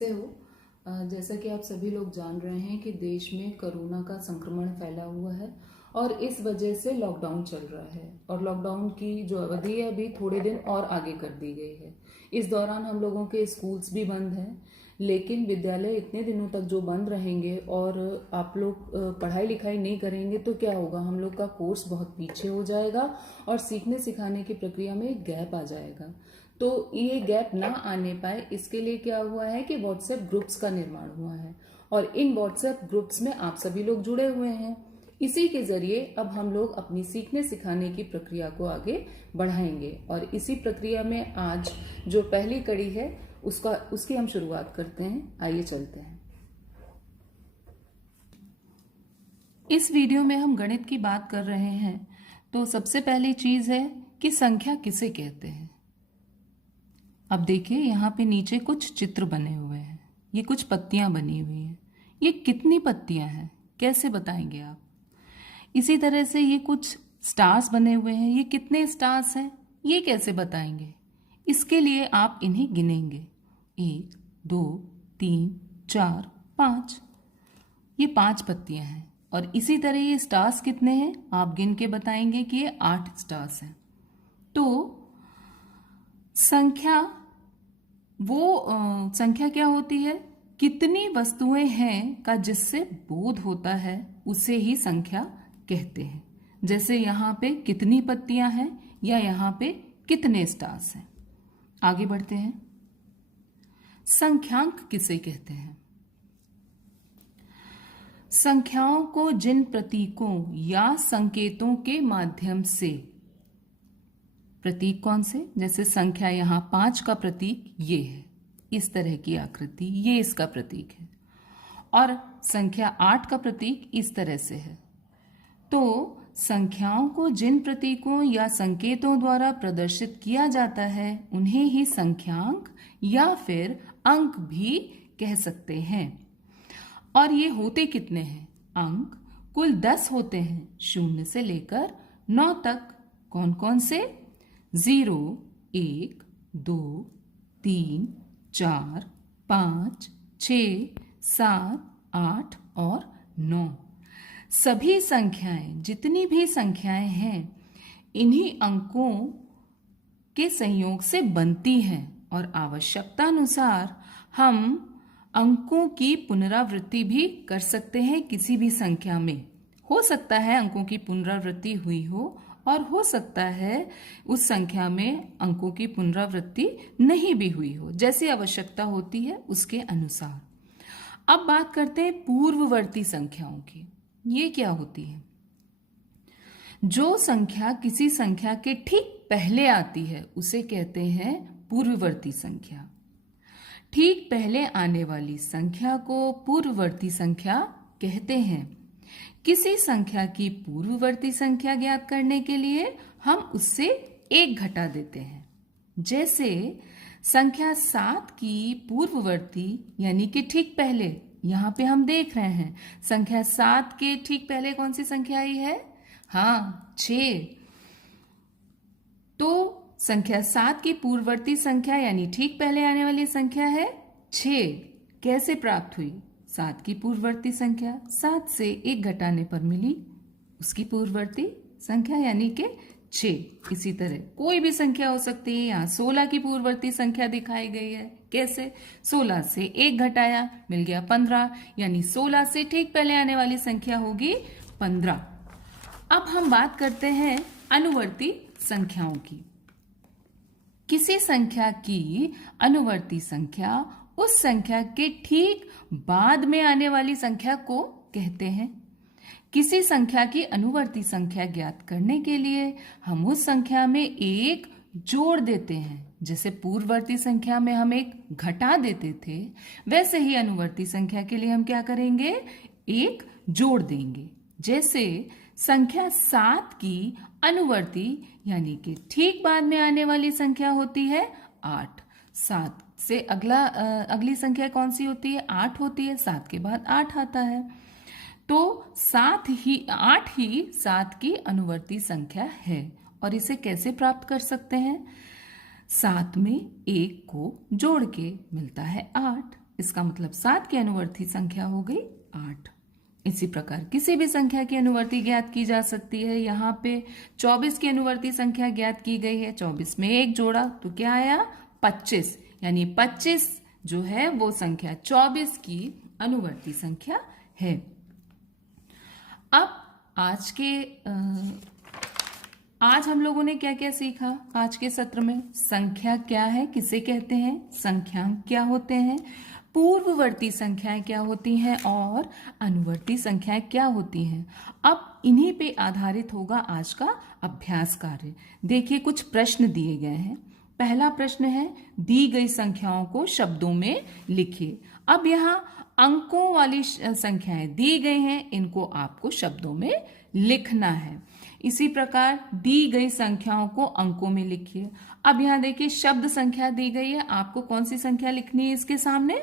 से हो। जैसा कि आप सभी लोग जान रहे हैं कि देश में कोरोना का संक्रमण फैला हुआ है और इस वजह से लॉकडाउन चल रहा है और लॉकडाउन की जो अवधि है अभी थोड़े दिन और आगे कर दी गई है। इस दौरान हम लोगों के स्कूल्स भी बंद हैं, लेकिन विद्यालय इतने दिनों तक जो बंद रहेंगे और आप लोग पढ़ाई लिखाई नहीं करेंगे तो क्या होगा, हम लोग का कोर्स बहुत पीछे हो जाएगा और सीखने सिखाने की प्रक्रिया में एक गैप आ जाएगा। तो ये गैप ना आने पाए इसके लिए क्या हुआ है कि व्हाट्सएप ग्रुप्स का निर्माण हुआ है और इन व्हाट्सएप ग्रुप्स में आप सभी लोग जुड़े हुए हैं। इसी के जरिए अब हम लोग अपनी सीखने सिखाने की प्रक्रिया को आगे बढ़ाएंगे और इसी प्रक्रिया में आज जो पहली कड़ी है उसकी हम शुरुआत करते हैं। आइए चलते हैं। इस वीडियो में हम गणित की बात कर रहे हैं, तो सबसे पहली चीज है कि संख्या किसे कहते हैं। अब देखिए यहाँ पे नीचे कुछ चित्र बने हुए हैं, ये कुछ पत्तियां बनी हुई हैं। ये कितनी पत्तियां हैं कैसे बताएंगे आप। इसी तरह से ये कुछ स्टार्स बने हुए हैं, ये कितने स्टार्स हैं ये कैसे बताएंगे। इसके लिए आप इन्हें गिनेंगे, 1 2 3 4 5। ये 5 पत्तियां हैं और इसी तरह ये स्टार्स कितने हैं आप गिन के बताएंगे कि ये 8 स्टार्स हैं। तो संख्या संख्या क्या होती है, कितनी वस्तुएं हैं का जिससे बोध होता है उसे ही संख्या कहते हैं। जैसे यहाँ पे कितनी पत्तियां हैं या यहाँ पे कितने स्टार्स हैं। आगे बढ़ते हैं। संख्यांक किसे कहते हैं। संख्याओं को जिन प्रतीकों या संकेतों के माध्यम से, प्रतीक कौन से, जैसे संख्या यहाँ 5 का प्रतीक ये है, इस तरह की आकृति, ये इसका प्रतीक है, और संख्या 8 का प्रतीक इस तरह से है। तो संख्याओं को जिन प्रतीकों या संकेतों द्वारा प्रदर्शित किया जाता है उन्हें ही संख्यांक या फिर अंक भी कह सकते हैं। और ये होते कितने हैं, अंक कुल 10 होते हैं, 0 से लेकर 9 तक। कौन कौन से, 0 1 2 3 4 5 6 7 8 और 9। सभी संख्याएं, जितनी भी संख्याएं हैं, इन्हीं अंकों के संयोग से बनती हैं और आवश्यकता अनुसार हम अंकों की पुनरावृत्ति भी कर सकते हैं। किसी भी संख्या में हो सकता है अंकों की पुनरावृत्ति हुई हो और हो सकता है उस संख्या में अंकों की पुनरावृत्ति नहीं भी हुई हो, जैसी आवश्यकता होती है उसके अनुसार। अब बात करते हैं पूर्ववर्ती संख्याओं की। ये क्या होती है, जो संख्या किसी संख्या के ठीक पहले आती है उसे कहते हैं पूर्ववर्ती संख्या। ठीक पहले आने वाली संख्या को पूर्ववर्ती संख्या कहते हैं। किसी संख्या की पूर्ववर्ती संख्या ज्ञात करने के लिए हम उससे 1 घटा देते हैं। जैसे संख्या 7 की पूर्ववर्ती यानी कि ठीक पहले, यहां पे हम देख रहे हैं संख्या 7 के ठीक पहले कौन सी संख्या आई है, हाँ 6। तो संख्या 7 की पूर्ववर्ती संख्या यानी ठीक पहले आने वाली संख्या है 6। कैसे प्राप्त हुई, 7 की पूर्ववर्ती संख्या 7 से 1 घटाने पर मिली उसकी पूर्ववर्ती संख्या यानी कि 6। इसी तरह कोई भी संख्या हो सकती है। यहाँ 16 की पूर्ववर्ती संख्या दिखाई गई है। कैसे, 16 से 1 घटाया मिल गया 15, यानी 16 से ठीक पहले आने वाली संख्या होगी 15। अब हम बात करते हैं अनुवर्ती संख्याओं की। किसी संख्या की अनुवर्ती संख्या उस संख्या के ठीक बाद में आने वाली संख्या को कहते हैं। किसी संख्या की अनुवर्ती संख्या ज्ञात करने के लिए हम उस संख्या में 1 जोड़ देते हैं। जैसे पूर्ववर्ती संख्या में हम 1 घटा देते थे, वैसे ही अनुवर्ती संख्या के लिए हम क्या करेंगे, 1 जोड़ देंगे। जैसे संख्या 7 की अनुवर्ती यानी कि ठीक बाद में आने वाली संख्या होती है 8। 7 से अगली संख्या कौन सी होती है, 8 होती है। 7 के बाद 8 आता है, तो 8 ही 7 की अनुवर्ती संख्या है। और इसे कैसे प्राप्त कर सकते हैं, 7 में 1 को जोड़ के मिलता है 8। इसका मतलब 7 की अनुवर्ती संख्या हो गई 8। इसी प्रकार किसी भी संख्या की अनुवर्ती ज्ञात की जा सकती है। यहाँ पे 24 की अनुवर्ती संख्या ज्ञात की गई है। 24 में 1 जोड़ा तो क्या आया 25, यानी 25 जो है वो संख्या 24 की अनुवर्ती संख्या है। अब आज हम लोगों ने क्या क्या सीखा आज के सत्र में? संख्या क्या है, किसे कहते हैं, संख्यांक क्या होते हैं, पूर्ववर्ती संख्याएं क्या होती हैं और अनुवर्ती संख्याएं क्या होती हैं। अब इन्हीं पे आधारित होगा आज का अभ्यास कार्य। देखिए कुछ प्रश्न दिए गए हैं। पहला प्रश्न है दी गई संख्याओं को शब्दों में लिखिए। अब यहाँ अंकों वाली संख्याएं दी गई हैं, इनको आपको शब्दों में लिखना है। इसी प्रकार दी गई संख्याओं को अंकों में लिखिए। अब यहां देखिए शब्द संख्या दी गई है, आपको कौन सी संख्या लिखनी है इसके सामने?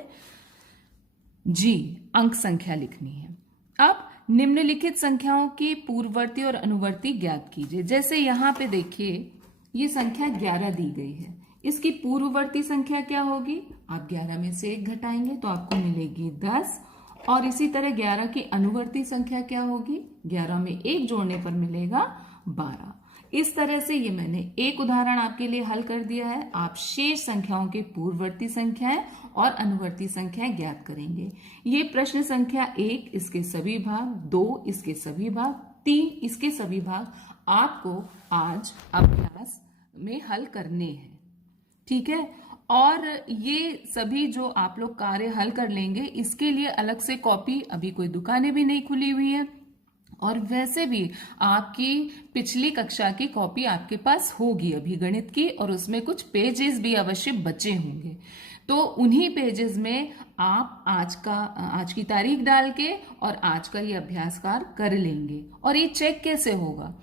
जी, अंक संख्या लिखनी है। अब निम्नलिखित संख्याओं की पूर्ववर्ती और अनुवर्ती ज्ञात कीजिए। जैसे यहां पे देखिए ये संख्या 11 दी गई है, इसकी पूर्ववर्ती संख्या क्या होगी? आप 11 में से 1 घटाएंगे तो आपको मिलेगी 10। और इसी तरह 11 की अनुवर्ती संख्या क्या होगी? 11 में 1 जोड़ने पर मिलेगा 12। इस तरह से ये मैंने एक उदाहरण आपके लिए हल कर दिया है। आप शेष संख्याओं के पूर्ववर्ती संख्याएं और अनुवर्ती संख्याएं ज्ञात करेंगे। ये प्रश्न संख्या 1 इसके सभी भाग, 2 इसके सभी भाग, 3 इसके सभी भाग आपको आज अभ्यास में हल करने हैं। ठीक है, और ये सभी जो आप लोग कार्य हल कर लेंगे इसके लिए अलग से कॉपी, अभी कोई दुकानें भी नहीं खुली हुई है, और वैसे भी आपकी पिछली कक्षा की कॉपी आपके पास होगी अभी गणित की, और उसमें कुछ पेजेस भी अवश्य बचे होंगे। तो उन्हीं पेजेस में आप आज की तारीख डाल के और आज का ये अभ्यास कार्य कर लेंगे। और ये चेक कैसे होगा?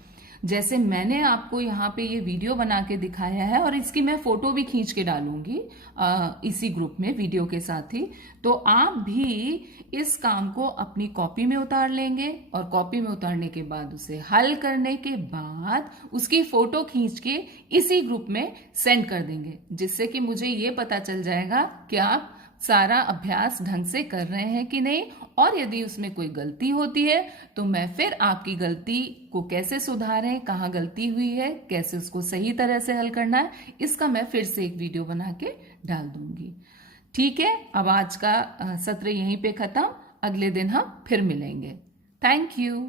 जैसे मैंने आपको यहाँ पे ये वीडियो बना के दिखाया है, और इसकी मैं फोटो भी खींच के डालूंगी इसी ग्रुप में वीडियो के साथ ही। तो आप भी इस काम को अपनी कॉपी में उतार लेंगे, और कॉपी में उतारने के बाद उसे हल करने के बाद उसकी फोटो खींच के इसी ग्रुप में सेंड कर देंगे, जिससे कि मुझे ये पता चल जाएगा कि आप सारा अभ्यास ढंग से कर रहे हैं कि नहीं। और यदि उसमें कोई गलती होती है तो मैं फिर आपकी गलती को कैसे सुधारें, कहाँ गलती हुई है, कैसे उसको सही तरह से हल करना है, इसका मैं फिर से एक वीडियो बना के डाल दूंगी। ठीक है, अब आज का सत्र यहीं पे खत्म। अगले दिन हम फिर मिलेंगे। Thank you.